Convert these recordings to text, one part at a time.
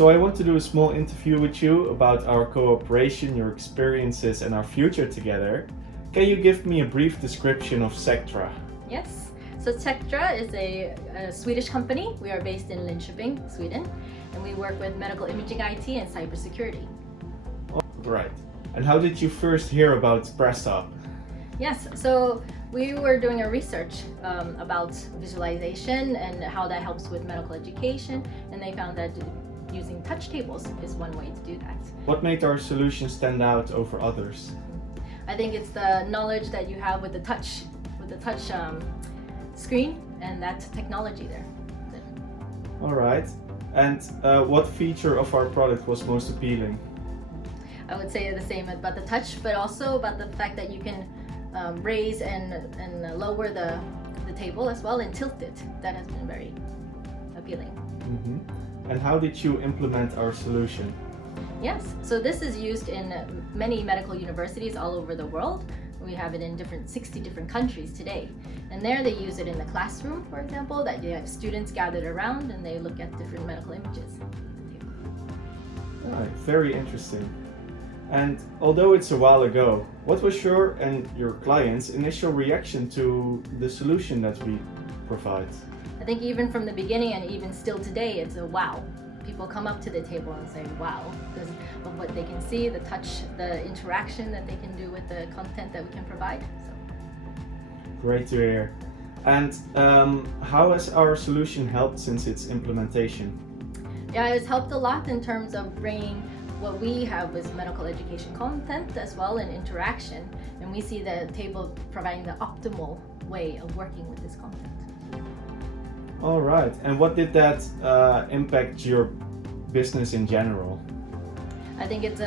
So I want to do a small interview with you about our cooperation, your experiences and our future together. Can you give me a brief description of Sectra? Yes, so Sectra is a Swedish company. We are based in Linköping, Sweden, and we work with medical imaging IT and cybersecurity. Oh, right. And how did you first hear about Prestop? Yes, so we were doing a research about visualization and how that helps with medical education, and they found that using touch tables is one way to do that. What made our solution stand out over others? I think it's the knowledge that you have with the touch screen and that technology there. All right. And what feature of our product was most appealing? I would say the same about the touch, but also about the fact that you can raise and lower the table as well and tilt it. That has been very appealing. Mm-hmm. And how did you implement our solution? Yes, so this is used in many medical universities all over the world. We have it in 60 different countries today. And there they use it in the classroom, for example, that you have students gathered around and they look at different medical images. All right, very interesting. And although it's a while ago, what was your and your clients' initial reaction to the solution that we provide? I think even from the beginning and even still today, it's a wow. People come up to the table and say wow because of what they can see, the touch, the interaction that they can do with the content that we can provide. So. Great to hear. And how has our solution helped since its implementation? Yeah, it's helped a lot in terms of bringing what we have is medical education content as well and interaction, and we see the table providing the optimal way of working with this content. All right, and what did that impact your business in general? I think it's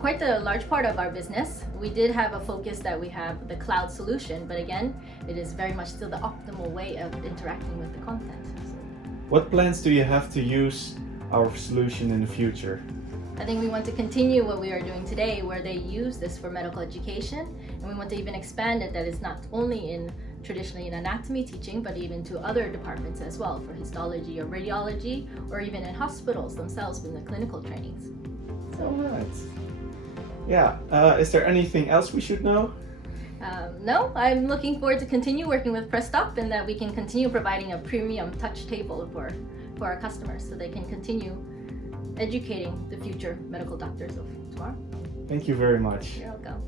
quite a large part of our business. We did have a focus that we have the cloud solution, but again, it is very much still the optimal way of interacting with the content. So. What plans do you have to use our solution in the future? I think we want to continue what we are doing today where they use this for medical education, and we want to even expand it that it's not only traditionally in anatomy teaching, but even to other departments as well for histology or radiology, or even in hospitals themselves in the clinical trainings. So. All right. Yeah, is there anything else we should know? No, I'm looking forward to continue working with Prestop and that we can continue providing a premium touch table for our customers so they can continue educating the future medical doctors of tomorrow. Thank you very much. You're welcome.